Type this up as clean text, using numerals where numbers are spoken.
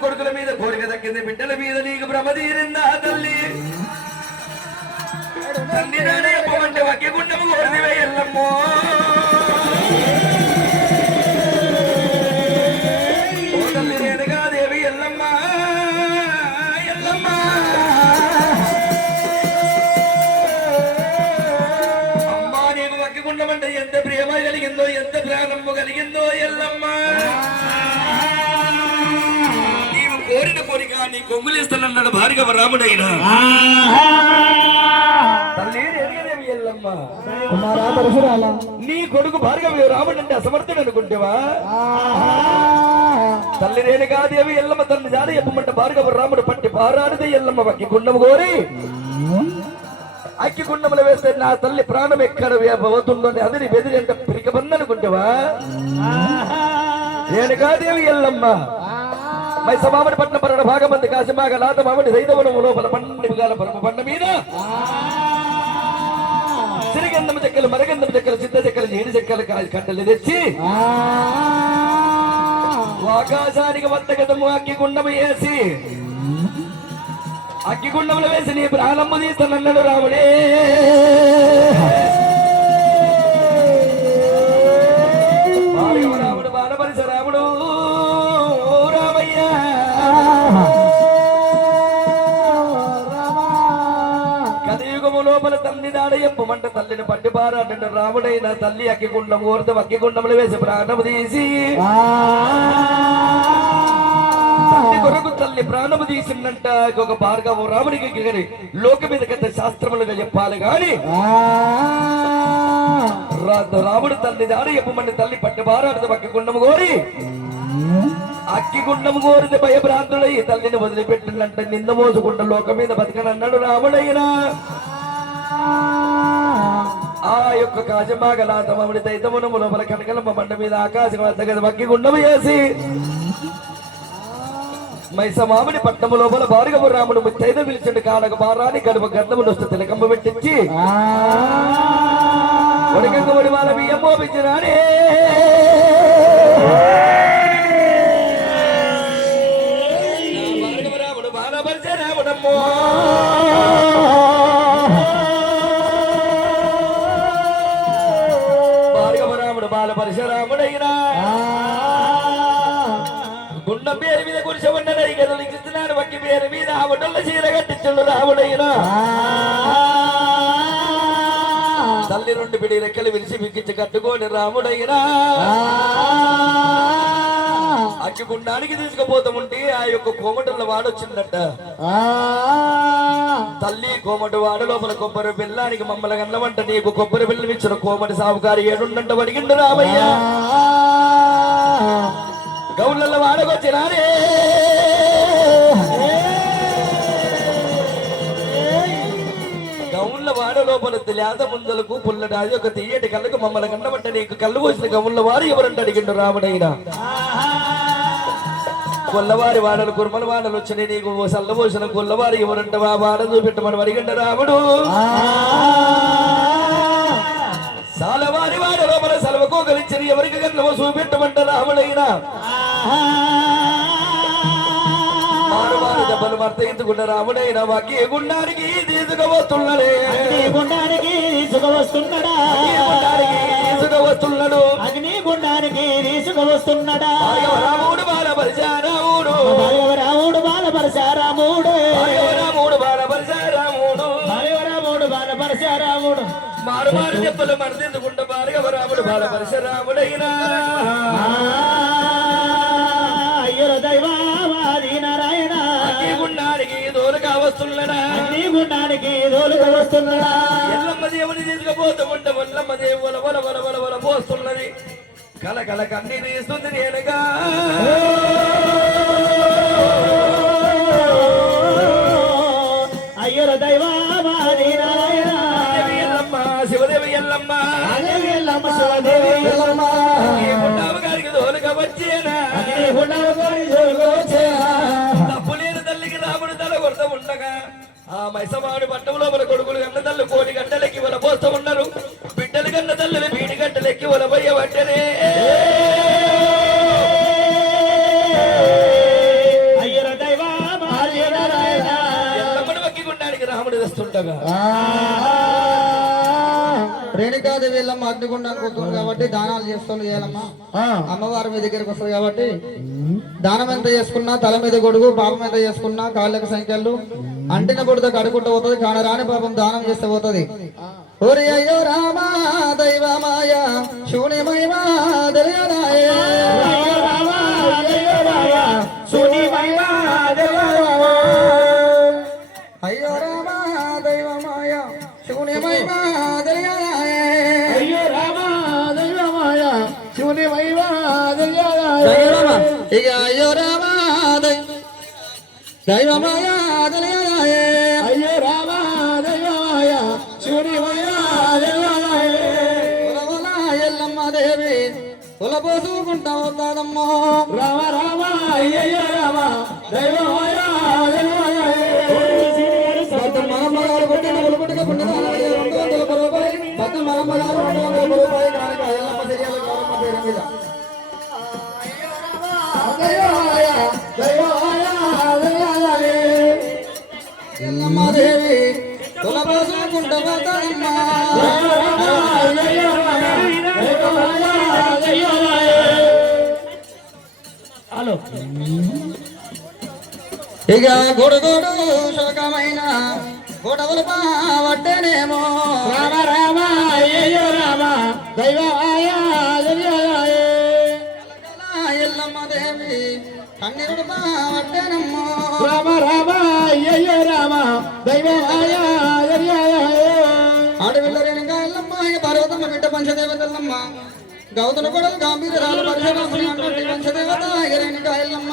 కొడుకుల మీద కోరిక దక్కింది బిడ్డల మీద నీకు భ్రమ తీరిందా తల్లి తల్లి నానే అంటే వక్కిగుండము కోరిదివే ఎల్లమ్మో ఓ తల్లి రేణుగా దేవి ఎల్లమ్మ ఎల్లమ్మ అమ్మా నీకు వక్కిగుండమంటే ఎంత ప్రేమ కలిగిందో ఎంత ప్రాణము కలిగిందో ఎల్లమ్మ కోరిన కోరిక నీ కొంగులేస్తానన్నాడు భార్గవ రాముడైనా నీ కొడుకు భార్గవ రాముడు అంటే అసమర్థుడు అనుకుంటేవా తల్లి రేణుకాదేవి ఎల్లమ్మ తల్లి జాడ చెప్పమంట భార్గవ రాముడు పట్టి పారాడితే ఎల్లమ్మ అక్కి గుండము కోరి అక్కి గుండములు వేస్తే నా తల్లి ప్రాణం ఎక్కడ పోతుందో అదిని బెదిరి అంటే పిరికబందనుకుంటేవా రేణుకాదేవి ఎల్లమ్మ మైసమామడి పట్న పరడ భాగమంది కాశమాగ లాత మామడి సైతవనము లోపల పండుగల పరమ పండ మీద సిరిగంధం చెక్కలు మరగంధం చెక్కలు సిద్ధ చెక్కలు నీడి చెక్కలు కట్టలు తెచ్చి ఆకాశానికి వద్దగతము అగ్గిగుండము వేసి అగ్గిగుండములు వేసి నీ ప్రాణము తీస్తానన్నాడు రాముడే రాముడు బాలపరిశ రాముడు లోపల తల్లి నాడయ్యప్పమంట తల్లిని పట్టి పారాట రాముడైన తల్లి అక్కిగుండం కోరితే అక్కిగుండములు వేసి ప్రాణము తీసి తల్లి కొరకు తల్లి ప్రాణము తీసిందంట ఒక భార్గవ రాముడికి లోక మీద కథ శాస్త్రములుగా చెప్పాలి గాని రాముడు తల్లి నాడయ్యప్పమంట తల్లి పట్టి పారాడితే అక్కిగుండము కోరి అక్కిగుండము కోరితే భయభ్రాంతుడై తల్లిని వదిలిపెట్టిందంట నింద మోసుకుంట లోక మీద బతకనన్నాడు రాముడైనా ఆ యొక్క కాజమాగలాతమడి దైతమునము లోపల కనకలమ్మ బండ మీద ఆకాశం వద్దగద వక్కి గుండము వేసి మైసమామిడి పట్టణము లోపల భార్గవ రాముడు ముత్తైద పిలిచిండు కాలక బారాని గడుపు గంధములు వస్తే తిలకమ్మ పెట్టించి ఒడికంగడి వాళ్ళ బియ్యం మోపించినాడే భార్గవ రాముడు బాలపరిచే రాముడమ్మో పరశురాముడైనా గుండం పేరు మీద కురిసబడ్డనై గదులు ఇస్తున్నాడు వక్కి పేరు మీద ఆవటల్ల చీర కట్టించుడు రాముడైనా తల్లి రెండు పిడి రెక్కలు విరిచి బిగించి కట్టుకోని రాముడైనా అగ్గిగుండానికి తీసుకుపోతాముంటే ఆ యొక్క కోమటంలో వాడొచ్చిందట తల్లి కోమటి వాడు లోపల కొబ్బరి బెల్లానికి మమ్మల్ని కన్నవంట నీకు కొబ్బరి బెల్లం ఇచ్చిన కోమటి సాగుకారి ఏడుండంట అడిగిండు రామయ్య గౌళ్ళ వాడకొచ్చినారే గౌళ్ళ వాడ లోపల లేత ముందలకు పుల్లడాది ఒక తీయటి కళ్ళకు మమ్మల్ని కన్నవంట నీకు కళ్ళు పోసిన గౌళ్ళ వారు ఎవరంట అడిగిండు రాముడైనా కొల్లవారి వాడలు కుర్మల వాడలు వచ్చిన నీకు సల్లబోసిన కొల్లవారి ఎవరంట ఆ వాడ చూపెట్టమని అడిగంట రాముడు సాలవారి వాడ లోపల సెలవుకు కలిసి ఎవరికి కన్నవ చూపెట్టమంట రాముడైనా దెబ్బలు మర్తయించుకున్న రాముడైనా వాకి గుండానికి తీసుకువస్తున్నాడే గుండానికి తీసుకువస్తున్నాడా తీసుకువస్తున్నాడు అగ్ని గుండానికి తీసుకువస్తున్నాడా రాముడు బాలపరిచారాముడు రాముడు బాలపరిచారాముడు రాముడు బాలపరిచారాముడు రాముడు బాలపరిచారాముడు మారు మారు దెబ్బలు మర్తించుకుంటా భార్గవ రాముడు బాలపరిచారాముడైనా అయ్యో దైవాది నారాయణ గుండానికి దోలుగా వస్తున్నాడా గుండానికి దోలుగా వస్తున్నాడా ఎల్లమ్మ దేవుని తీసుకుపోతూ ఉంటే వల్లమ్మ దేవు వల వల వల వల వల పోస్తున్నది కల కల కన్నీ తీస్తుంది నేనుగా అయ్యో దైవాది నారాయణ ఎల్లమ్మ శివదేవి ఎల్లమ్మ శివదేవి ఎల్లమ్మ గారికి దోలుగా వచ్చేనా తప్పు లేని తల్లికి రాముడు తల కొడత ఉండగా ఆ మైసమాడు పట్టంలో మన కొడుకులు గన్న తల్లు కోటి గంటలెక్కి వల పోస్తూ ఉన్నారు బిడ్డలు కన్న తల్లులు బీడి గంటలెక్కి వల పోయే వట్టనే ఎల్లమ్మను వక్కి గుండానికి రాముడు తెస్తుండగా రేణుకాదేవి వెళ్ళమ్మ అగ్నిగుండానికి వస్తుంది కాబట్టి దానాలు చేస్తుంది చేయాలమ్మా అమ్మవారి మీ దగ్గరికి వస్తుంది కాబట్టి దానం ఎంత చేసుకున్నా తల మీద గొడుగు పాపం ఎంత చేసుకున్నా కాళ్ళకు సంఖ్యలు అంటిన బుడత కడుకుంటూ పోతుంది కానరాని పాపం దానం చేస్తే పోతుంది ఓరి అయ్యో రామా దైవమాయ శూన్యమయమా అయ్యో రామా దైవమాయ శూన్యమయమా ఇక అయ్యో రామా దైవమాయ అయ్యో రామా దైవమాయ ఎల్లమ్మ దేవి కులపోసుకుంటా వస్తాదమ్మా రామ రామ అయ్యో రామ దైవమాయ ఎల్లమ్మదేవి కులపోసుకుంటా వస్తాదమ్మా హలో ఇక గొడుగోడు శోకమైన గొడవలు బావట్టేనేమో రామ రామ అయ్యో రామ దైవమాయ ఎల్లమ్మ దేవి కన్నీరుడు బావట్టేనమ్మో రామ రామ అయ్యో రామ దైవమాయ ఆడవిల్ల రేణుక ఎల్లమ్మ పర్వతమ్మ బిడ్డ పంచదేవతల్లమ్మ గౌతల కొడలు గాంభీర్యాలు పరిశోధన పంచదేవత రేణుక ఎల్లమ్మ